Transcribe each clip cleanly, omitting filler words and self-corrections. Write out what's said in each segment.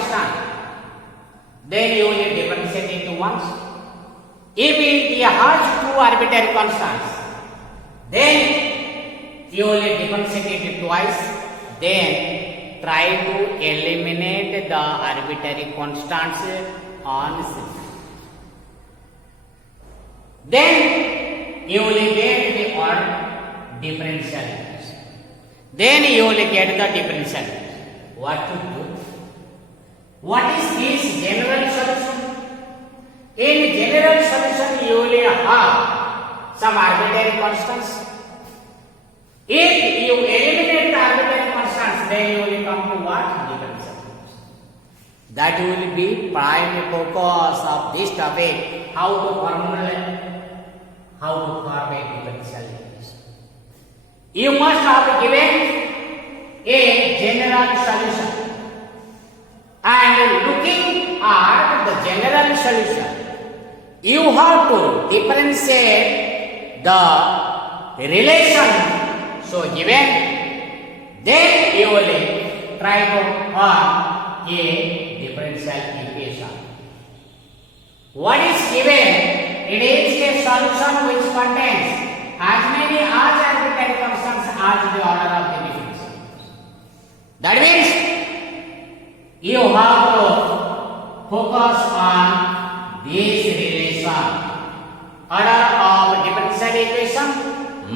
constant, then you will differentiate into ones. If it has two arbitrary constants, then you will differentiate it twice. Then try to eliminate the arbitrary constants on system. Then you will get the odd differential equation. Then you will get the differential equation. What to do? What is this general solution? In general solution, you will have some arbitrary constants. If you eliminate the arbitrary constants, then you will come to what? Differential equation. That will be prime focus of this topic. How to formulate, how to form a differential equation. You must have given a general solution. And looking at the general solution, you have to differentiate the relation so given, then you will try to form a differential equation. What is given? It is a solution which contains as many arbitrary constants as the order of the differential. That means you have to focus on this relation. Order of differential equation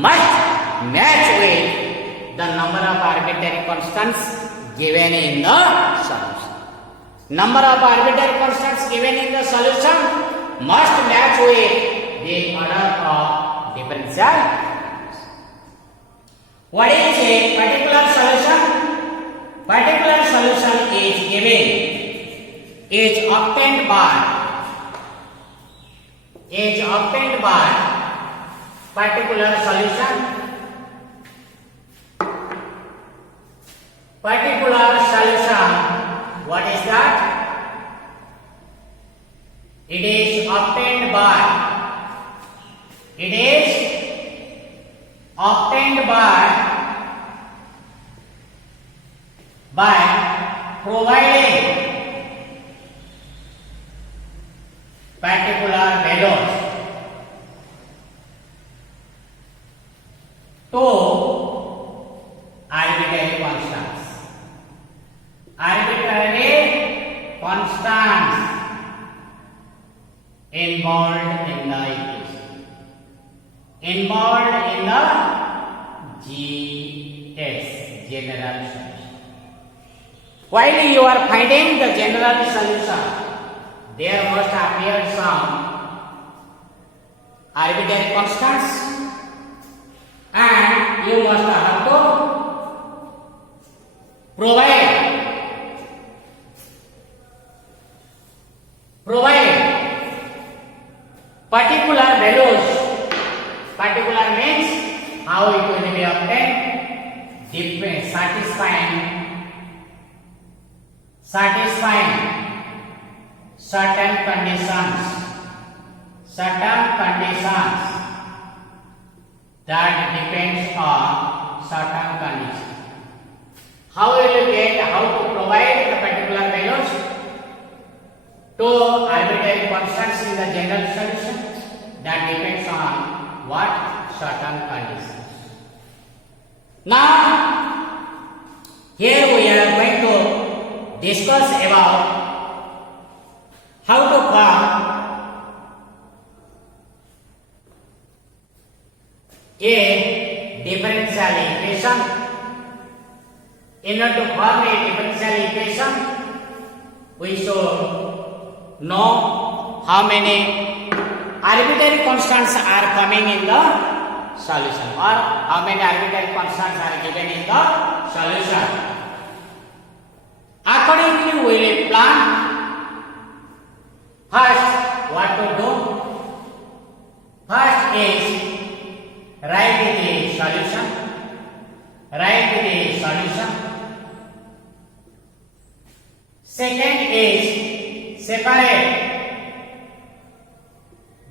must match with the number of arbitrary constants given in the solution. Number of arbitrary constants given in the solution must match with the order of differential equation. What is a particular solution? Particular solution is given, is obtained by particular solution. Particular solution, what is that? It is obtained by providing particular values to arbitrary constants. Arbitrary constants involved in the equation. Involved in the GS, general solution. While you are finding the general solution, there must appear some arbitrary constants, and you must have to provide particular values. Particular means how it will be obtained, depends, satisfying certain conditions that depends on certain conditions. How will you get, how to provide the particular values to arbitrary constants in the general solution? That depends on what? Certain conditions. Now, here we are going to discuss about how to form a differential equation. In order to form a differential equation, we should know how many arbitrary constants are coming in the solution, or how many arbitrary constants are given in the solution. Accordingly, we will plan. First, what to do? First is write the solution. Second is separate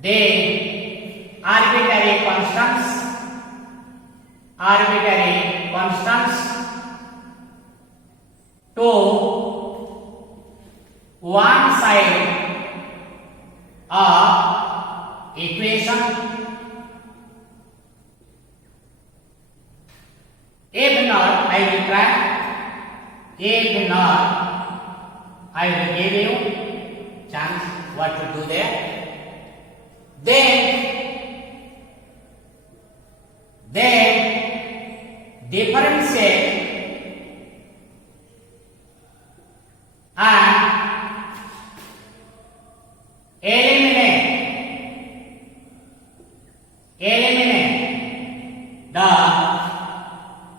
the arbitrary constants to side of equation. If not, I will try. If not, I will give you chance what to do there. Then differentiate and eliminate the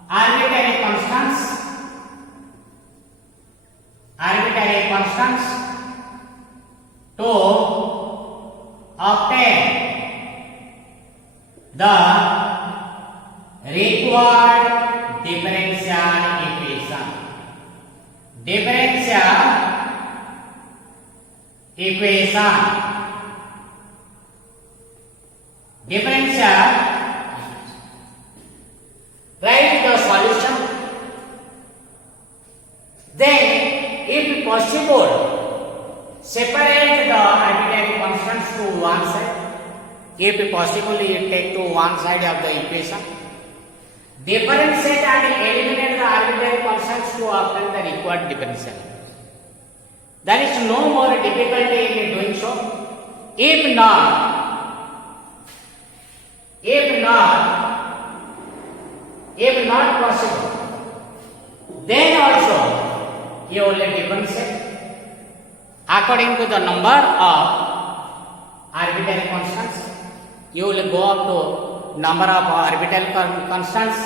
arbitrary constants to obtain the required differential equation. Write the solution. Then, if possible, separate the arbitrary constants to one side. If possible, you take to one side of the equation. Differentiate and eliminate the arbitrary constants to obtain the required differential. There is no more difficulty in doing so. If not possible, then also you will differentiate according to the number of arbitrary constants. You will go up to number of arbitrary constants.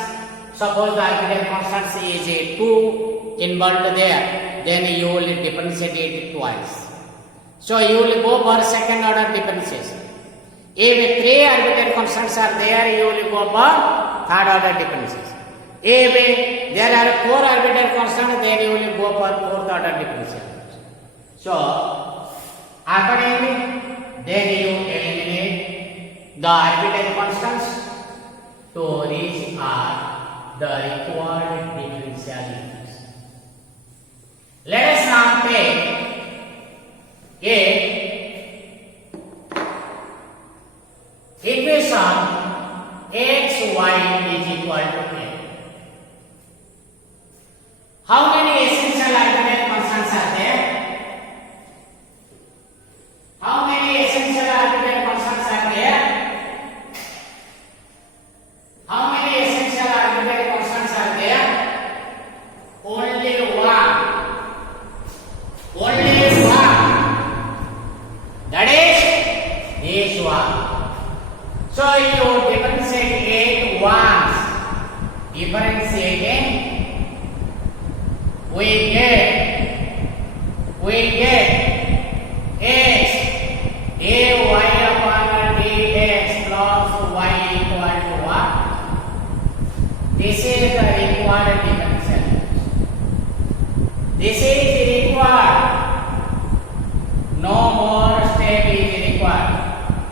Suppose the arbitrary constants is 2 involved there, then you will differentiate it twice. So you will go for second order differentiation. If 3 arbitrary constants are there, you will go for third order differentiation. If there are 4 arbitrary constants, then you will go for fourth order differentiation. So accordingly, then you eliminate the arbitrary constants to reach the required differential equation. Let us now take a equation x, y is equal to a. How many essential arbitrary constants are there? How many essential arbitrary constants are there? How many essential arbitrary constants are there? Only one. That is this one. So you differentiate once. Differentiating, we get x dy upon dx plus y equal to what? This is the required differential. This is required. No more step is required.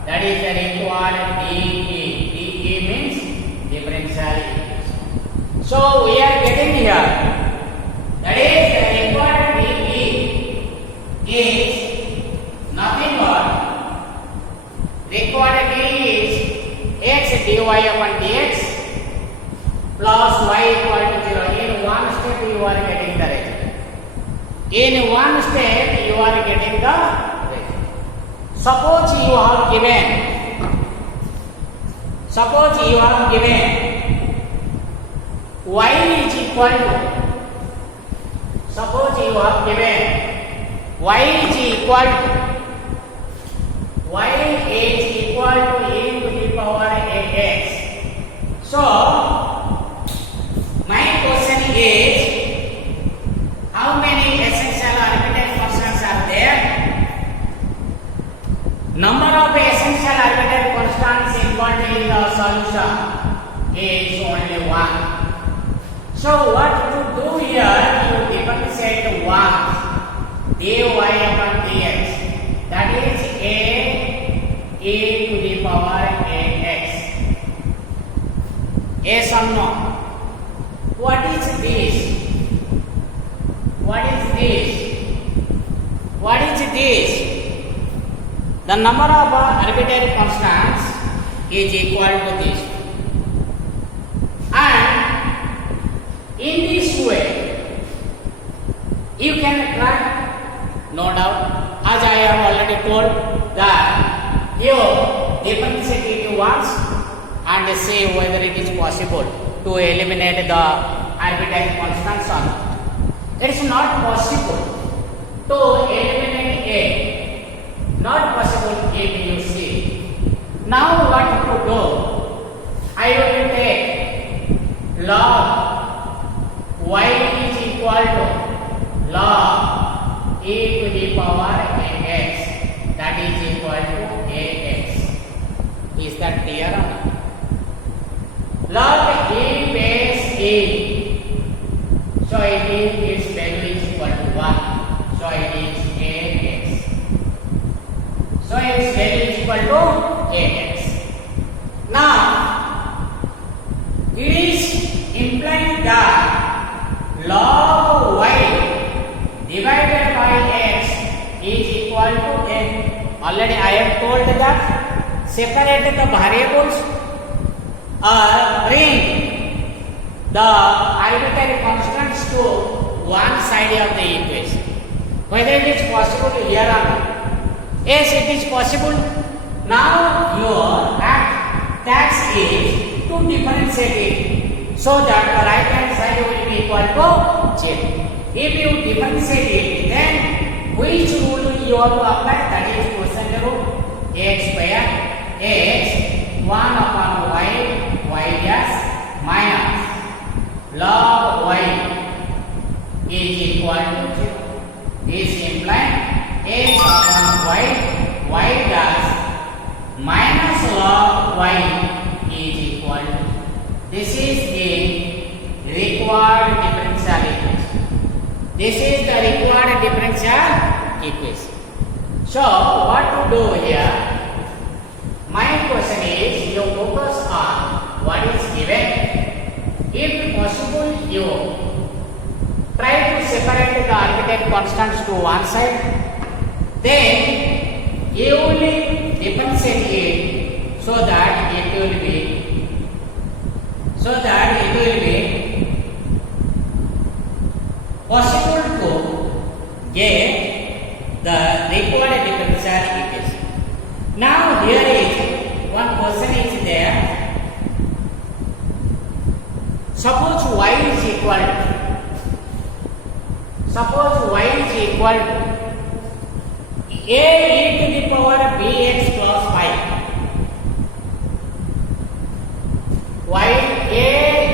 That is the required dE. dE means differential equation. So we are getting here. That is the required dE is nothing but required dE is x dy upon dx plus y equal to 0. In one step you are getting the result. In one step you are getting the result. Suppose you have given y is equal to, suppose you have given y is equal to e to the power ax. So my question is, how many essential arbitrary constants are there? Number of essential arbitrary constants involved in the solution is only one. So what to do here? You differentiate once dy upon dx. That is e to the power ax. Yes or no? What is this? What is this? What is this, the number of arbitrary constants is equal to this. And in this way, you can try, no doubt, as I have already told, that you differentiate it once and see whether it is possible to eliminate the arbitrary constants or not. It is not possible to eliminate A. Not possible if you see. Now what to do? I will take log y is equal to log e to the power ax, that is equal to ax. Is that clear or not? Log e base e, so its value is equal to 1, so it is ax. So its value is equal to ax. Now it is implying that log y divided by x is equal to n. Already I have told that separate the variables or bring the arbitrary constants to one side of the equation. Whether it is possible here or not. Yes, it is possible. Now your task is to differentiate it so that the right hand side will be equal to z. If you differentiate it, then which rule you have to apply? That is quotient rule. X square x 1 upon y dash minus log y is equal to 0. This implies x upon y dash minus log y is equal to. This is the required differential equation. This is the required differential equation. So what to do here? My question is, you focus on what is given. If possible, you try to separate the arbitrary constants to one side. Then you will differentiate it so that it will be possible to get the required differential equation. Now here is one question is there. Suppose y is equal to a e to the power bx plus 5. Y a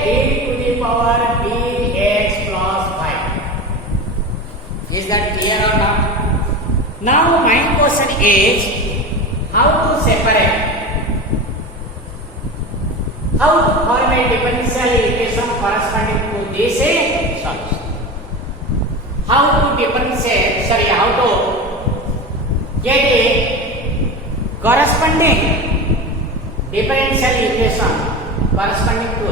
e to the power bx plus 5. Is that clear or not? Now my question is, how to separate? How to form a differential equation corresponding to this solution? How to get a corresponding differential equation corresponding to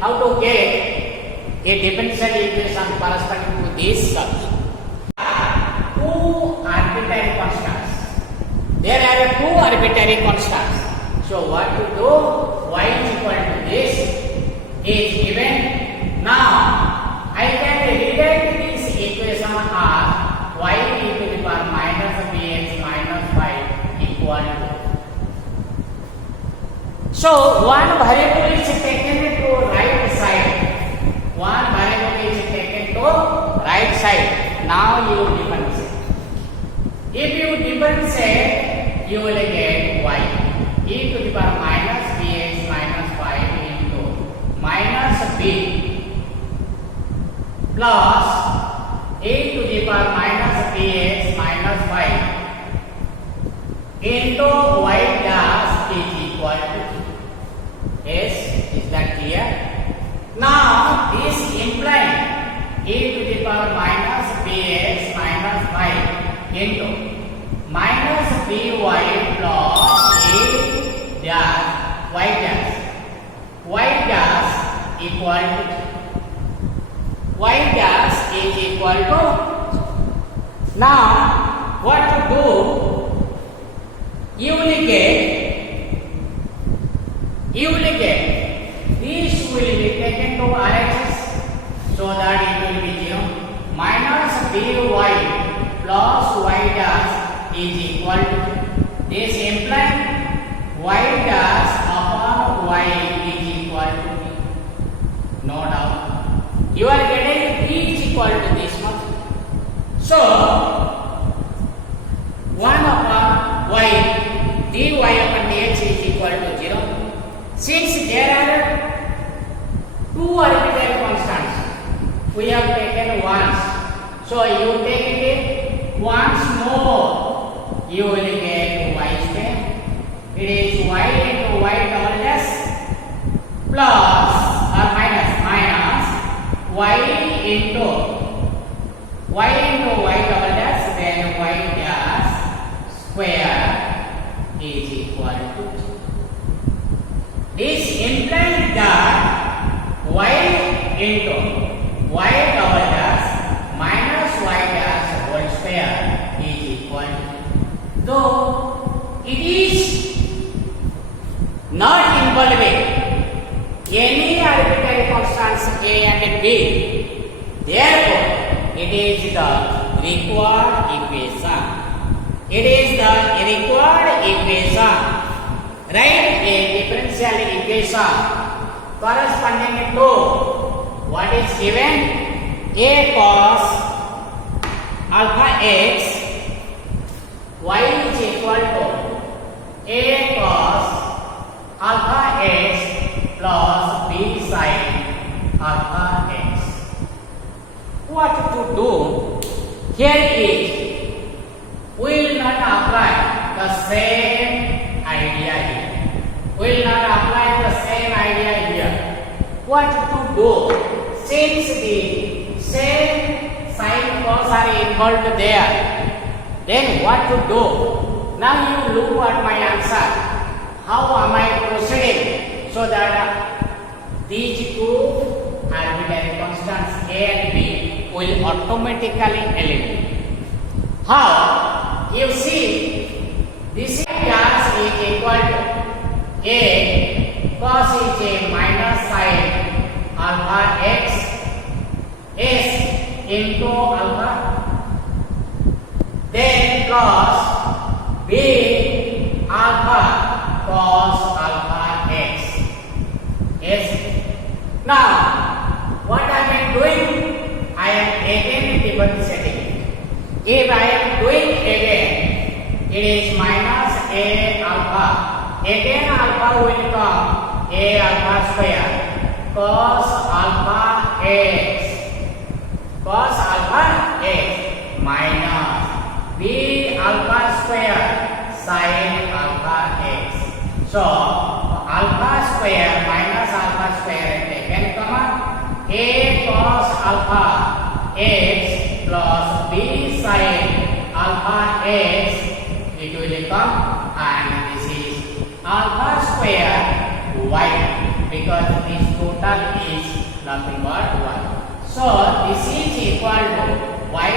how to get a differential equation corresponding to this solution? Two arbitrary constants. There are two arbitrary constants. So what to do? Y is equal to this is given. Now I can rewrite this equation as y e to the power minus bx minus 5 equal to. So one variable is taken to right side. One variable is taken to right side. Now you differentiate. If you differentiate, you will get y e to the power minus bx minus 5 into minus b plus a to the power minus bx minus 5 into y dash is equal to. Yes, is that clear? Now this implies a to the power minus bx minus 5 into minus by plus a dash y dash equal to y dash is equal to. Now what to do? You will get this will be taken to RHS so that it will be 0 minus dy plus y dash is equal to this implies y dash upon y is equal to b. No doubt. You are getting b is equal to this much. So 1 upon y dy upon dx is equal to 0. Since there are two arbitrary constants, we have taken once. So you take it once more, you will get y square. It is y into y double dash plus or minus y into y double dash, then y dash square is equal to 0. This implies that y into y double dash minus y dash whole square is equal to 0. Though it is not involving any arbitrary constants a and b, therefore it is the required equation. It is the required equation. Write a differential equation corresponding to what is given: a cos alpha x y is equal to a cos alpha x plus b sin alpha x. What to do here is we will not apply the same idea here. We will not apply the same idea here. What to do? Since the same sin cos are involved there, then what to do? Now you look at my answer. How am I proceeding so that these two arbitrary constants a and b will automatically eliminate? How? You see, this dash is equal to a cos is a minus sin alpha x s into alpha, then plus b alpha cos alpha x s. Now what I am doing? I am again differentiating. If I am doing again, it is minus a alpha. Again alpha will come a alpha square cos alpha x minus b alpha square sin alpha x. So alpha square minus alpha square taken comma a cos alpha x plus b sin alpha x, it will become, and this is alpha square y, because this total is nothing but 1. So this is equal to y